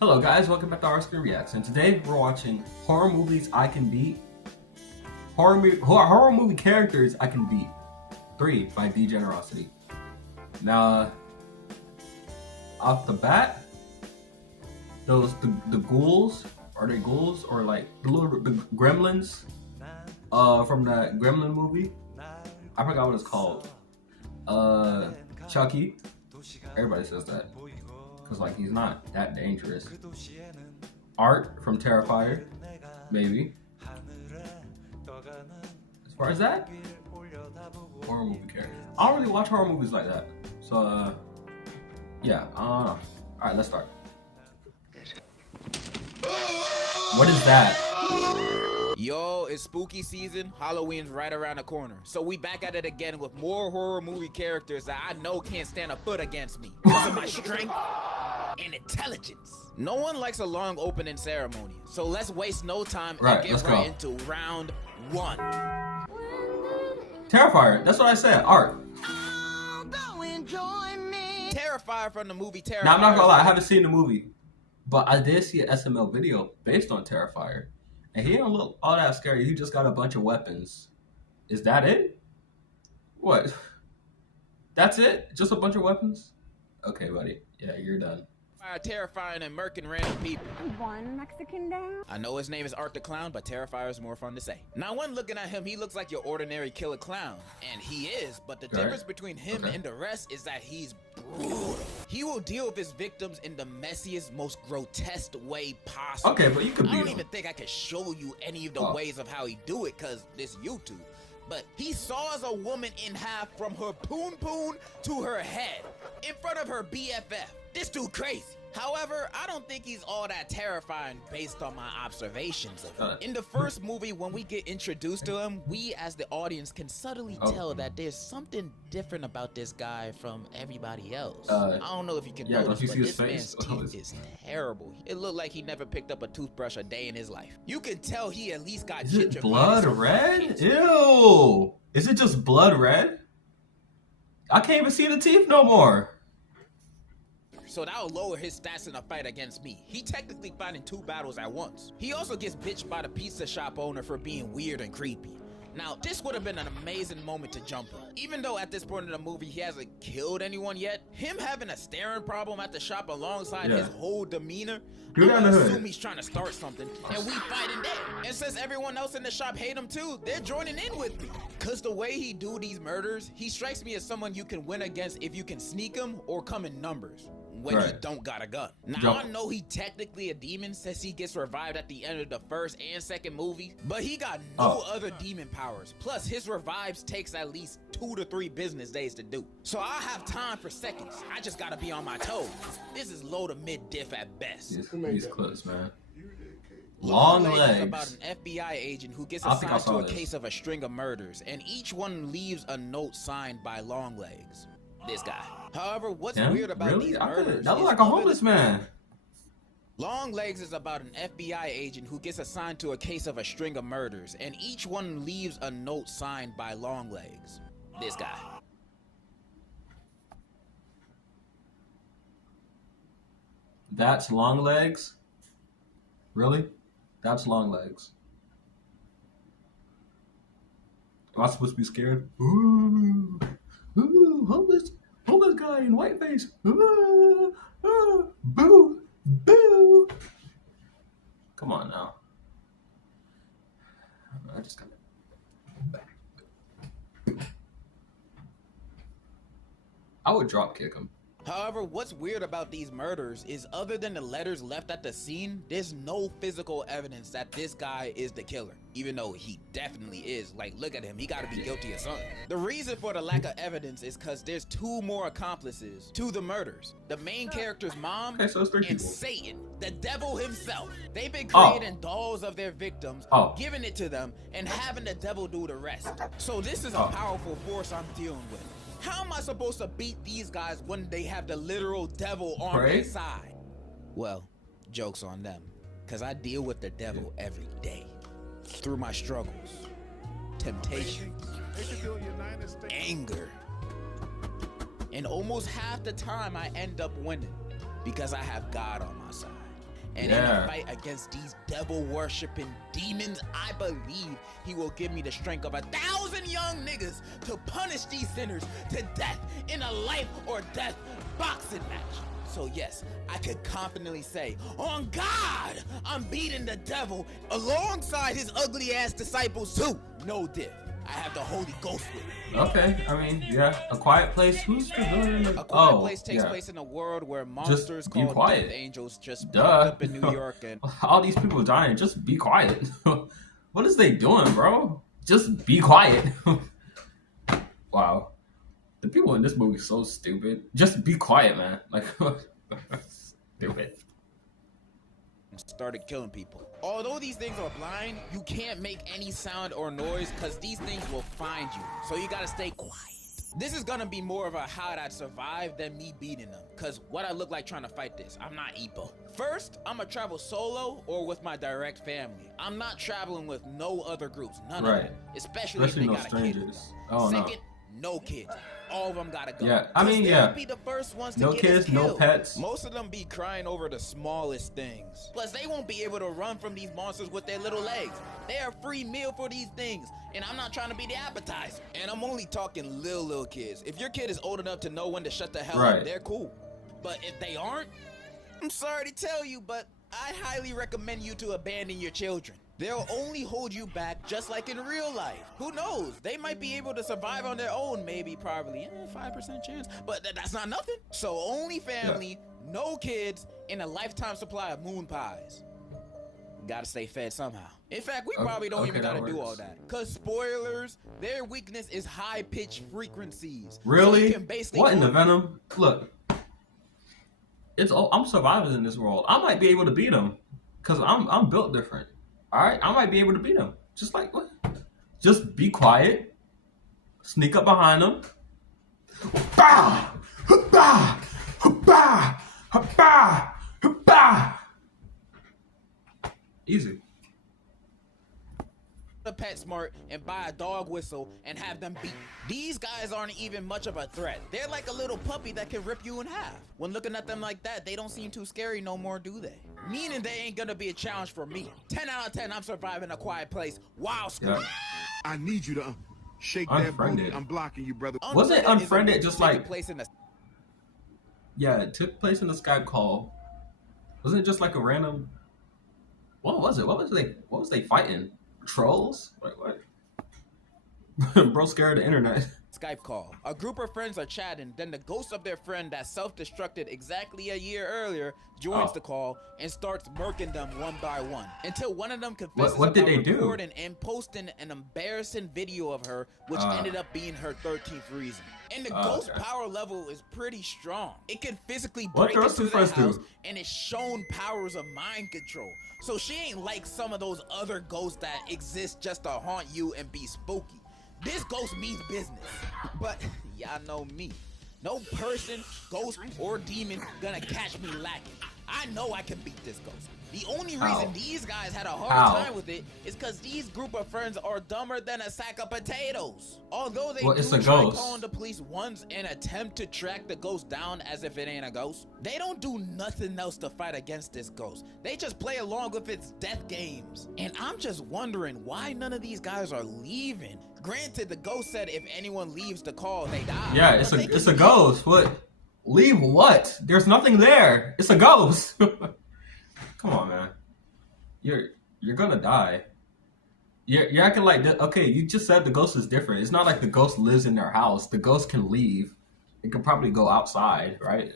Hello guys, welcome back to Our Screen Reacts, and today we're watching horror movies I can beat. Horror movie characters I can beat. 3 by Degenerocity. Now, off the bat, the ghouls, are they ghouls or like the gremlins from that Gremlin movie? I forgot what it's called. Chucky. Everybody says that. Cause like he's not that dangerous. Art from Terrifier, maybe. As far as that, horror movie character. I don't really watch horror movies like that. So yeah. Alright, let's start. What is that? Yo, it's spooky season. Halloween's right around the corner. So we back at it again with more horror movie characters that I know can't stand a foot against me because of my strength and intelligence. No one likes a long opening ceremony, so let's waste no time and get right into round 1. Terrifier, that's what I said. Art. Oh, go enjoy me. Terrifier from the movie Terrifier. Now I'm not gonna lie, I haven't seen the movie, but I did see an SML video based on Terrifier, and he don't look all that scary. He just got a bunch of weapons. Is that it? What? That's it? Just a bunch of weapons? Okay, buddy. Yeah, you're done. Terrifying and murking random people. One Mexican down. I know his name is Art the Clown, but Terrifier is more fun to say. Now, when looking at him, he looks like your ordinary killer clown, and he is, but the difference between him and the rest is that he's brutal. He will deal with his victims in the messiest, most grotesque way possible. Okay, but you could beat him. I don't even think I can show you any of the ways of how he do it, cause this YouTube. But he saws a woman in half from her poon to her head in front of her BFF. This dude crazy. However, I don't think he's all that terrifying based on my observations of him. In the first movie, when we get introduced to him, we as the audience can subtly tell that there's something different about this guy from everybody else. I don't know if you can notice, but this man's teeth is terrible. It looked like he never picked up a toothbrush a day in his life. You can tell he at least got gingivitis. Is it blood red? Ew! Is it just blood red? I can't even see the teeth no more. So that'll lower his stats in a fight against me. He technically fighting 2 battles at once. He also gets bitched by the pizza shop owner for being weird and creepy. Now, this would have been an amazing moment to jump on. Even though at this point in the movie he hasn't killed anyone yet, him having a staring problem at the shop alongside his whole demeanor, I assume he's trying to start something, and we fighting there. And since everyone else in the shop hate him too, they're joining in with me. Cause the way he do these murders, he strikes me as someone you can win against if you can sneak him or come in numbers. When you don't got a gun. Now I know he technically a demon since he gets revived at the end of the first and second movie, but he got no other demon powers. Plus his revives takes at least 2 to 3 business days to do. So I have time for seconds. I just gotta be on my toes. This is low to mid diff at best. These clips, man. Long legs is about an FBI agent who gets assigned to a case of a string of murders, and each one leaves a note signed by Longlegs. This guy. However, what's weird about these murders that looks like a homeless man. Longlegs is about an FBI agent who gets assigned to a case of a string of murders, and each one leaves a note signed by Longlegs. This guy. That's Longlegs? Really? That's Longlegs. Am I supposed to be scared? Ooh. Ooh, homeless guy in white face. Ooh, ooh, boo, boo. Come on now. I just gotta. I would drop kick him. However, what's weird about these murders is other than the letters left at the scene, there's no physical evidence that this guy is the killer. Even though he definitely is. Like, look at him, he gotta be guilty of something. The reason for the lack of evidence is because there's 2 more accomplices to the murders. The main character's mom and Satan, the devil himself. They've been creating dolls of their victims, giving it to them, and having the devil do the rest. So this is a powerful force I'm dealing with. How am I supposed to beat these guys when they have the literal devil on their side? Well, joke's on them, because I deal with the devil every day. Through my struggles, temptations, anger. And almost half the time I end up winning because I have God on my side. And in a fight against these devil-worshipping demons, I believe he will give me the strength of 1,000 young niggas to punish these sinners to death in a life or death boxing match. So yes, I could confidently say, on God, I'm beating the devil alongside his ugly ass disciples too. No diff. I have the Holy Ghost with me. Okay, I mean, yeah. A Quiet Place. Who's the villain? A Quiet Place takes place in a world where monsters called death angels just popped up in New York and all these people dying. Just be quiet. What is they doing, bro? Just be quiet. Wow. The people in this movie are so stupid. Just be quiet, man. Like, stupid. Started killing people. Although these things are blind, you can't make any sound or noise because these things will find you. So you gotta stay quiet. This is gonna be more of a how I'd survive than me beating them. Cause what I look like trying to fight this, I'm not Epo. First, I'm gonna travel solo or with my direct family. I'm not traveling with no other groups, none of them. Especially if they no got strangers. a kid. Second, no kids. All of them gotta go. Yeah, I mean, yeah. Be the first ones to no get kids, no pets. Most of them be crying over the smallest things. Plus, they won't be able to run from these monsters with their little legs. They're a free meal for these things, and I'm not trying to be the appetizer. And I'm only talking little kids. If your kid is old enough to know when to shut the hell up, they're cool. But if they aren't, I'm sorry to tell you, but I highly recommend you to abandon your children. They'll only hold you back just like in real life. Who knows? They might be able to survive on their own, maybe, probably. 5% chance, but that's not nothing. So only family, no kids, and a lifetime supply of moon pies. Gotta stay fed somehow. In fact, we probably don't even gotta do all that. Cause spoilers, their weakness is high-pitched frequencies. Really? So what in the Venom? Look, I'm surviving in this world. I might be able to beat them, cause I'm built different. All right, I might be able to beat him. Just like what? Just be quiet. Sneak up behind him. Bah! Bah! Bah! Bah! Bah! Easy. The PetSmart and buy a dog whistle and have them beat. These guys aren't even much of a threat. They're like a little puppy that can rip you in half. When looking at them like that, they don't seem too scary no more, do they? Meaning they ain't gonna be a challenge for me. 10 out of 10, I'm surviving A Quiet Place. Wow, yeah. I need you to shake that booty. I'm blocking you, brother. Was it Unfriended just like... Yeah, it took place in the Skype call. Wasn't it just like a random... What was it? What was they fighting? Trolls? Like what? Bro scared of the internet. Skype call. A group of friends are chatting, then the ghost of their friend that self-destructed exactly a year earlier joins the call and starts murking them one by one until one of them confesses what did they recording and posting an embarrassing video of her, which ended up being her 13th reason. And the ghost power level is pretty strong. It can physically break into the house and it's shown powers of mind control. So she ain't like some of those other ghosts that exist just to haunt you and be spooky. This ghost means business. But y'all know me. No person, ghost, or demon gonna catch me lacking. I know I can beat this ghost. The only reason these guys had a hard time with it is because these group of friends are dumber than a sack of potatoes. Although they do try calling the police once and attempt to track the ghost down as if it ain't a ghost, they don't do nothing else to fight against this ghost. They just play along with its death games. And I'm just wondering why none of these guys are leaving. Granted, the ghost said if anyone leaves the call, they die. Yeah, it's a ghost. What? Leave what? There's nothing there. It's a ghost. Come on, man. You're gonna die. You're acting like that. Okay, you just said the ghost is different. It's not like the ghost lives in their house. The ghost can leave. It can probably go outside, right?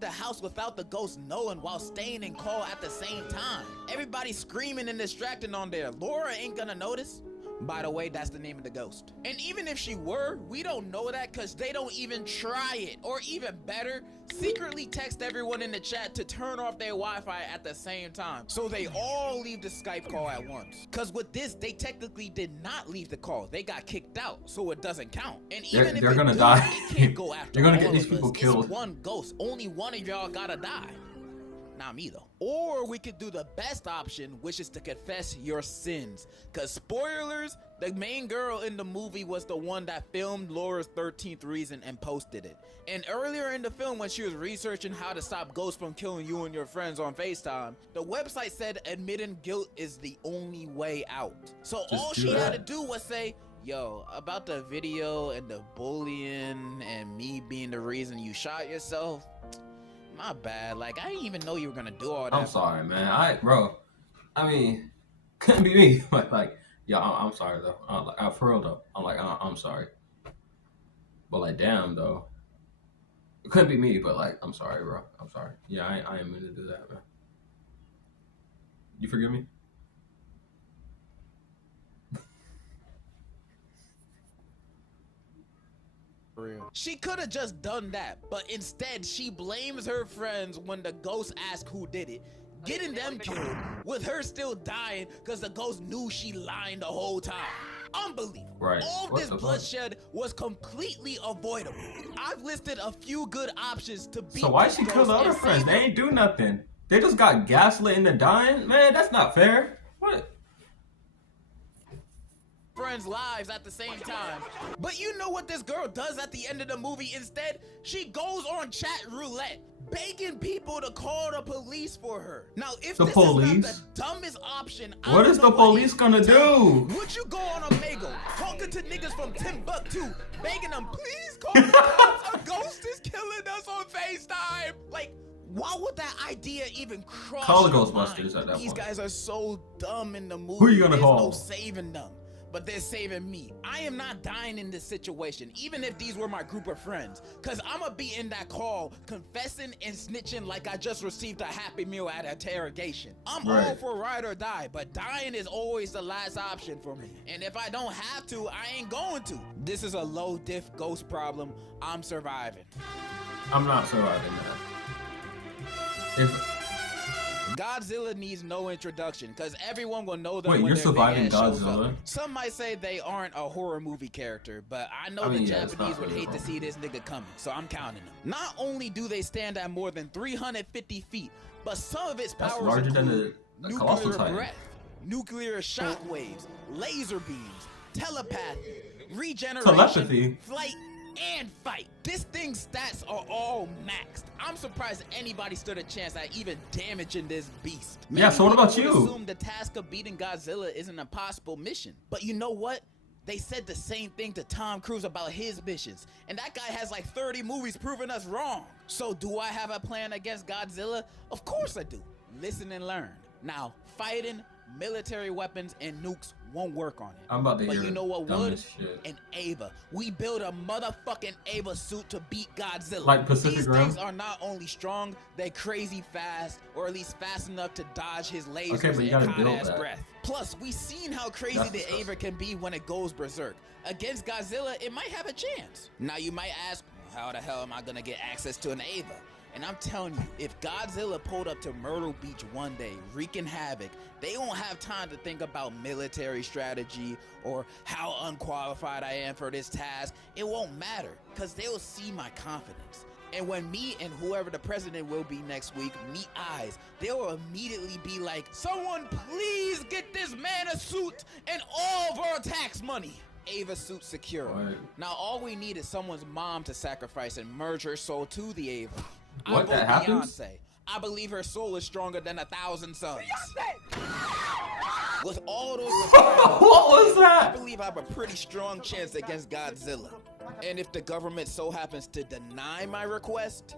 The house without the ghost knowing while staying in call at the same time. Everybody screaming and distracting on there. Laura ain't gonna notice. By the way, that's the name of the ghost. And even if she were, we don't know that because they don't even try it. Or even better, secretly text everyone in the chat to turn off their Wi-Fi at the same time. So they all leave the Skype call at once. Because with this, they technically did not leave the call. They got kicked out, so it doesn't count. And even if they're gonna die. It can't go after they're gonna get these people killed. It's one ghost. Only one of y'all gotta die. Not me though. Or we could do the best option, which is to confess your sins. Cause spoilers, the main girl in the movie was the one that filmed Laura's 13th reason and posted it. And earlier in the film, when she was researching how to stop ghosts from killing you and your friends on FaceTime, the website said admitting guilt is the only way out. So all she had to do was say, yo, about the video and the bullying and me being the reason you shot yourself, my bad. Like, I didn't even know you were gonna do all that. I'm sorry, man. Bro, I mean, couldn't be me. Like, yeah, I'm sorry though. For real though. I'm sorry. But like, damn though, it couldn't be me. But like, I'm sorry, bro. I'm sorry. Yeah, I ain't meant to do that, man. You forgive me? She could have just done that, but instead she blames her friends when the ghost asked who did it, getting them killed, with her still dying because the ghost knew she lied the whole time. Unbelievable. Right. All this bloodshed was completely avoidable. I've listed a few good options to beat. So why she kill the other friends? They ain't do nothing. They just got gaslit into dying? Man, that's not fair. What? Friends' lives at the same time. But you know what this girl does at the end of the movie instead? She goes on chat roulette, begging people to call the police for her. Now, if this is not the dumbest option, what is the police gonna do? Would you go on Omegle, talking to niggas from Timbuktu, begging them, please call the cops, a ghost is killing us on FaceTime? Like, why would that idea even cross Call the your Ghostbusters mind? at that These point. guys are so dumb in the movie. Who are you gonna There's call? no saving them. But they're saving me. I am not dying in this situation, even if these were my group of friends. Cause I'ma be in that call, confessing and snitching like I just received a Happy Meal at interrogation. I'm all for ride or die, but dying is always the last option for me. And if I don't have to, I ain't going to. This is a low diff ghost problem. I'm surviving. I'm not surviving that. Godzilla needs no introduction, because everyone will know them. Wait, when you're surviving Godzilla? Some might say they aren't a horror movie character, but I know the Japanese would hate to see this nigga coming, so I'm counting them. Not only do they stand at more than 350 feet, but some of its powers include nuclear breath, nuclear shockwaves, laser beams, telepathy, regeneration, flight, and fight. This thing's stats are all maxed. I'm surprised anybody stood a chance at even damaging this beast. Maybe yeah, so what about you? Assume the task of beating Godzilla is an impossible mission. But you know what? They said the same thing to Tom Cruise about his missions. And that guy has like 30 movies proving us wrong. So do I have a plan against Godzilla? Of course I do. Listen and learn. Now, fighting, military weapons, and nukes won't work on it. I'm about to But hear you know what would? Shit. An Ava. We build a motherfucking Ava suit to beat Godzilla. Like Pacific These Rim? things are not only strong, they're crazy fast, or at least fast enough to dodge his lasers and hot-ass breath. Plus, we've seen how crazy the Ava can be when it goes berserk. Against Godzilla, it might have a chance. Now you might ask, how the hell am I gonna get access to an Ava? And I'm telling you, if Godzilla pulled up to Myrtle Beach one day, wreaking havoc, they won't have time to think about military strategy or how unqualified I am for this task. It won't matter, because they'll see my confidence. And when me and whoever the president will be next week meet eyes, they'll immediately be like, someone please get this man a suit and all of our tax money. Ava suit secure. Now all we need is someone's mom to sacrifice and merge her soul to the Ava. What, that happens? Beyonce. I believe her soul is stronger than 1,000 suns. With all those what was that? I believe I have a pretty strong chance against Godzilla. And if the government so happens to deny my request,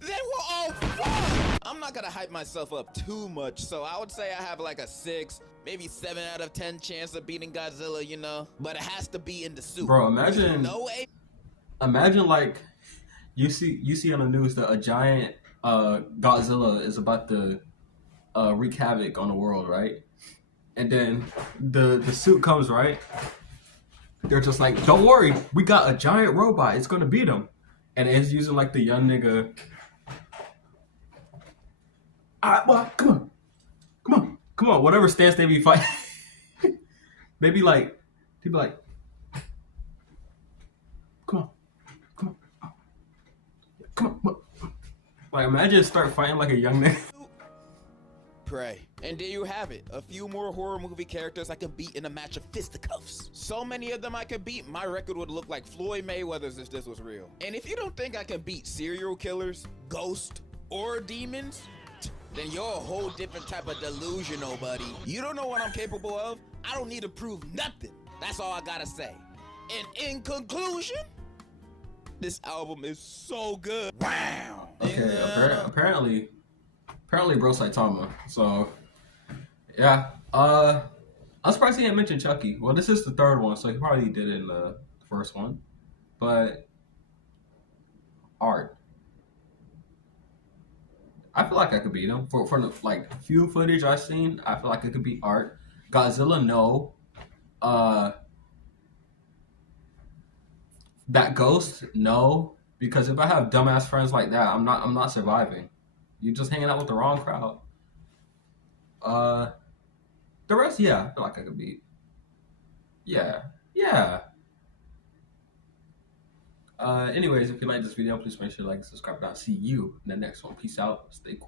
then we're all fucked. I'm not gonna hype myself up too much, so I would say I have like a 6, maybe 7 out of 10 chance of beating Godzilla, you know? But it has to be in the suit. Bro, imagine like you see on the news that a giant Godzilla is about to wreak havoc on the world, right? And then the suit comes, right? They're just like, don't worry, we got a giant robot. It's gonna beat him. And it's using like the young nigga. Alright, well, come on. Whatever stance they be fighting, they be like, come on. Like, imagine start fighting like a young nigga. cray. And there you have it. A few more horror movie characters I can beat in a match of fisticuffs. So many of them I could beat, my record would look like Floyd Mayweather's if this was real. And if you don't think I can beat serial killers, ghosts, or demons, then you're a whole different type of delusional, buddy. You don't know what I'm capable of? I don't need to prove nothing. That's all I gotta say. And in conclusion, this album is so good. Wow. Okay, apparently bro's Saitama. So, yeah. I'm surprised he didn't mention Chucky. Well, this is the third one, so he probably did it in the first one. But art. I feel like I could beat him. For the like few footage I've seen, I feel like I could beat art. Godzilla, no. That ghost, no. Because if I have dumbass friends like that, I'm not surviving. You're just hanging out with the wrong crowd. The rest, yeah, I feel like I could beat. Yeah. Anyways, if you like this video, please make sure to like and subscribe. And I'll see you in the next one. Peace out. Stay cool.